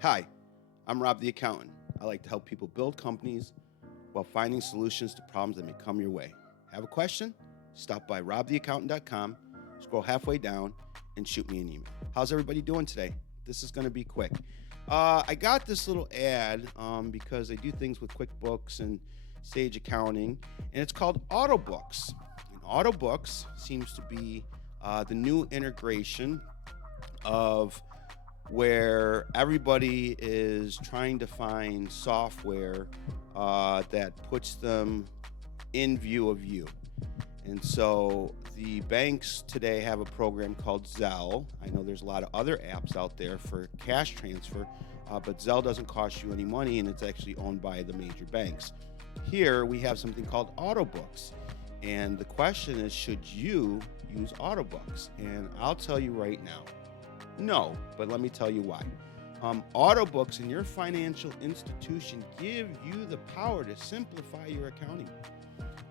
Hi, I'm Rob the Accountant. I like to help people build companies while finding solutions to problems that may come your way. Have a question? Stop by robtheaccountant.com, scroll halfway down, and shoot me an email. How's everybody doing today? This is going to be quick. I got this little ad because I do things with QuickBooks and Sage Accounting, and it's called AutoBooks. And AutoBooks seems to be the new integration of where everybody is trying to find software that puts them in view of you. And so the banks today have a program called Zelle. I know there's a lot of other apps out there for cash transfer, but Zelle doesn't cost you any money, and it's actually owned by the major banks. Here we have something called AutoBooks. And the question is, should you use AutoBooks? And I'll tell you right now, no, but let me tell you why. AutoBooks in your financial institution give you the power to simplify your accounting.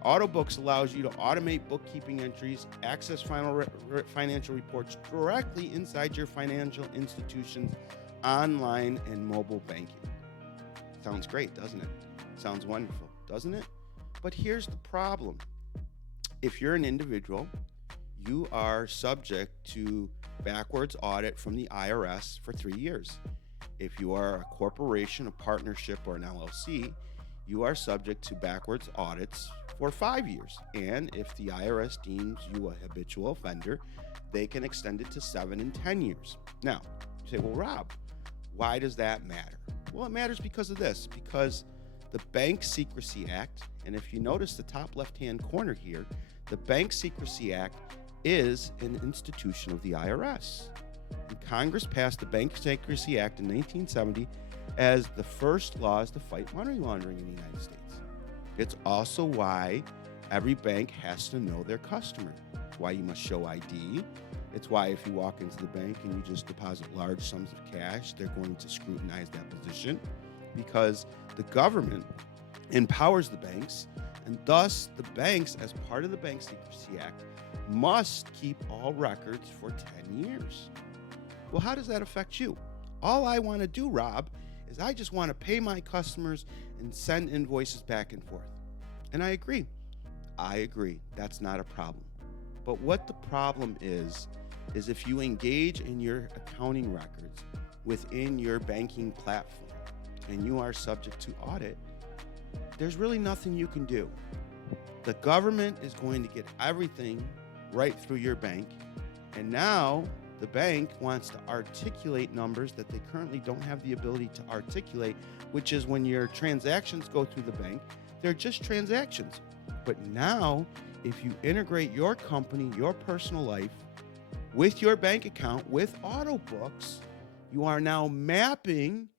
AutoBooks allows you to automate bookkeeping entries, access financial reports directly inside your financial institution's online and mobile banking. Sounds great, doesn't it? Sounds wonderful, doesn't it? But here's the problem. If you're an individual, you are subject to backwards audit from the IRS for 3 years. If you are a corporation, a partnership, or an LLC, you are subject to backwards audits for 5 years. And if the IRS deems you a habitual offender, they can extend it to 7 and 10 years. Now, you say, well, Rob, why does that matter? Well, it matters because of this, because the Bank Secrecy Act, and if you notice the top left-hand corner here, the Bank Secrecy Act is an institution of the IRS. And Congress passed the Bank Secrecy Act in 1970 as the first laws to fight money laundering in the United States. It's also why every bank has to know their customer. It's why you must show ID. It's why if you walk into the bank and you just deposit large sums of cash, they're going to scrutinize that position, because the government empowers the banks, and thus the banks, as part of the Bank Secrecy Act, must keep all records for 10 years. Well, how does that affect you? All I want to do, Rob, is I just want to pay my customers and send invoices back and forth. And I agree. That's not a problem. But what the problem is if you engage in your accounting records within your banking platform and you are subject to audit, there's really nothing you can do. The government is going to get everything right through your bank, and now the bank wants to articulate numbers that they currently don't have the ability to articulate, which is when your transactions go through the bank, they're just transactions. But now, if you integrate your company, your personal life, with your bank account, with AutoBooks, you are now mapping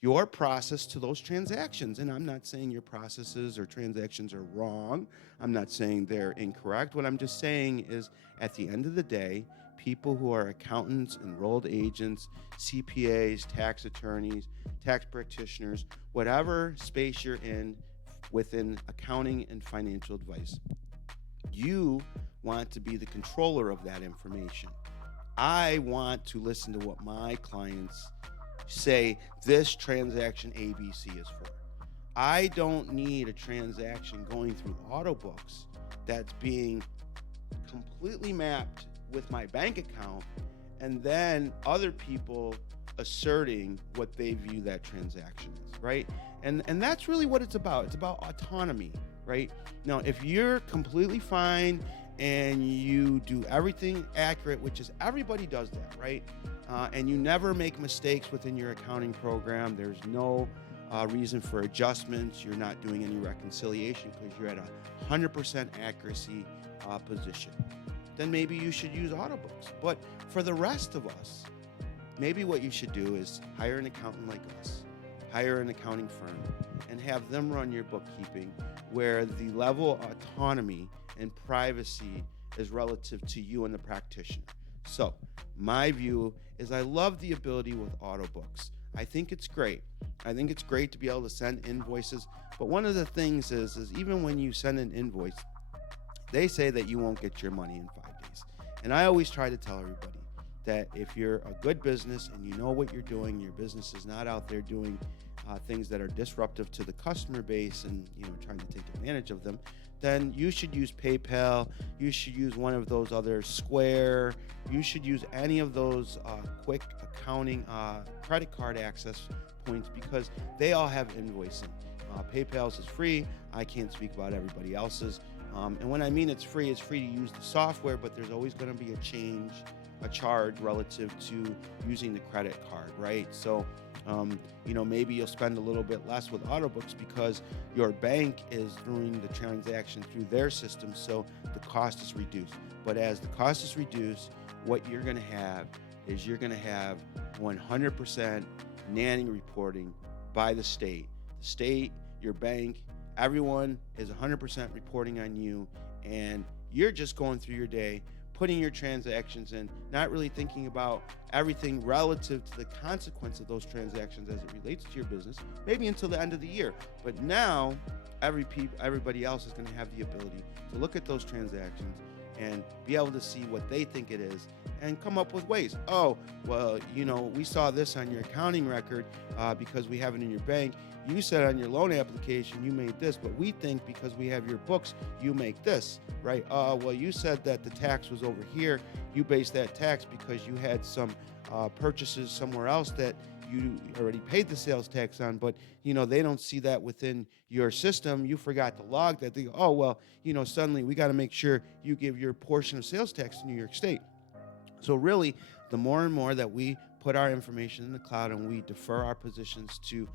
your process to those transactions. And I'm not saying your processes or transactions are wrong. I'm not saying they're incorrect. What I'm just saying is, at the end of the day, people who are accountants, enrolled agents, CPAs, tax attorneys, tax practitioners, whatever space you're in within accounting and financial advice, you want to be the controller of that information. I want to listen to what my clients say this transaction ABC is for. I don't need a transaction going through AutoBooks that's being completely mapped with my bank account, and then other people asserting what they view that transaction as, right? And that's really what it's about. It's about autonomy, right? Now, if you're completely fine and you do everything accurate, which is everybody does that, right? And you never make mistakes within your accounting program. There's no reason for adjustments. You're not doing any reconciliation because you're at a 100% accuracy position. Then maybe you should use AutoBooks. But for the rest of us, maybe what you should do is hire an accountant like us, hire an accounting firm, and have them run your bookkeeping, where the level of autonomy and privacy is relative to you and the practitioner. So my view is I love the ability with AutoBooks. I think it's great. I think it's great to be able to send invoices. But one of the things is even when you send an invoice, they say that you won't get your money in 5 days. And I always try to tell everybody that if you're a good business and you know what you're doing, your business is not out there doing things that are disruptive to the customer base and trying to take advantage of them, then you should use PayPal. You should use one of those other Square. You should use any of those quick accounting credit card access points because they all have invoicing. PayPal's is free. I can't speak about everybody else's. And when I mean it's free to use the software, but there's always going to be a charge relative to using the credit card, right? So, maybe you'll spend a little bit less with AutoBooks because your bank is doing the transaction through their system, so the cost is reduced. But as the cost is reduced, what you're going to have is 100% nanny reporting by the state. The state, your bank, everyone is 100% reporting on you, and you're just going through your day, putting your transactions in, not really thinking about everything relative to the consequence of those transactions as it relates to your business, maybe until the end of the year. But now, everybody else is going to have the ability to look at those transactions and be able to see what they think it is and come up with ways. Oh, well, we saw this on your accounting record because we have it in your bank. You said on your loan application you made this, but we think because we have your books, you make this, right? Well, you said that the tax was over here. You based that tax because you had some purchases somewhere else that you already paid the sales tax on, but they don't see that within your system. You forgot to log that. They go, oh, well, suddenly we got to make sure you give your portion of sales tax to New York State. So really, the more and more that we put our information in the cloud and we defer our positions to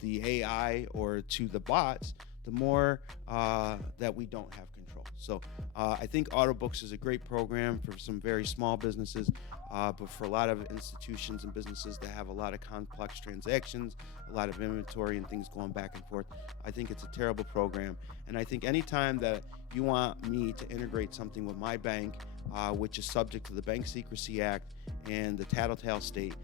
the AI or to the bots, the more that we don't have control. So I think AutoBooks is a great program for some very small businesses, but for a lot of institutions and businesses that have a lot of complex transactions, a lot of inventory and things going back and forth, I think it's a terrible program. And I think anytime that you want me to integrate something with my bank, which is subject to the Bank Secrecy Act and the Tattletale State,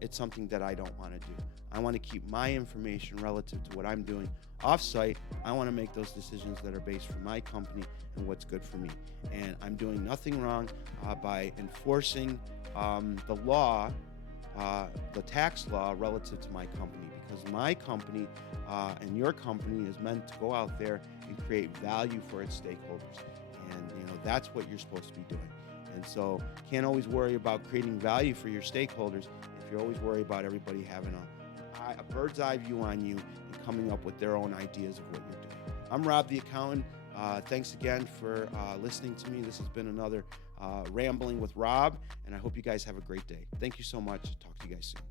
it's something that I don't want to do. I want to keep my information relative to what I'm doing off-site. I want to make those decisions that are based for my company and what's good for me. And I'm doing nothing wrong by enforcing the law, the tax law relative to my company, because my company and your company is meant to go out there and create value for its stakeholders. And that's what you're supposed to be doing. And so can't always worry about creating value for your stakeholders if you're always worried about everybody having a bird's eye view on you and coming up with their own ideas of what you're doing. I'm Rob the Accountant. Thanks again for listening to me. This has been another Rambling with Rob, and I hope you guys have a great day. Thank you so much. Talk to you guys soon.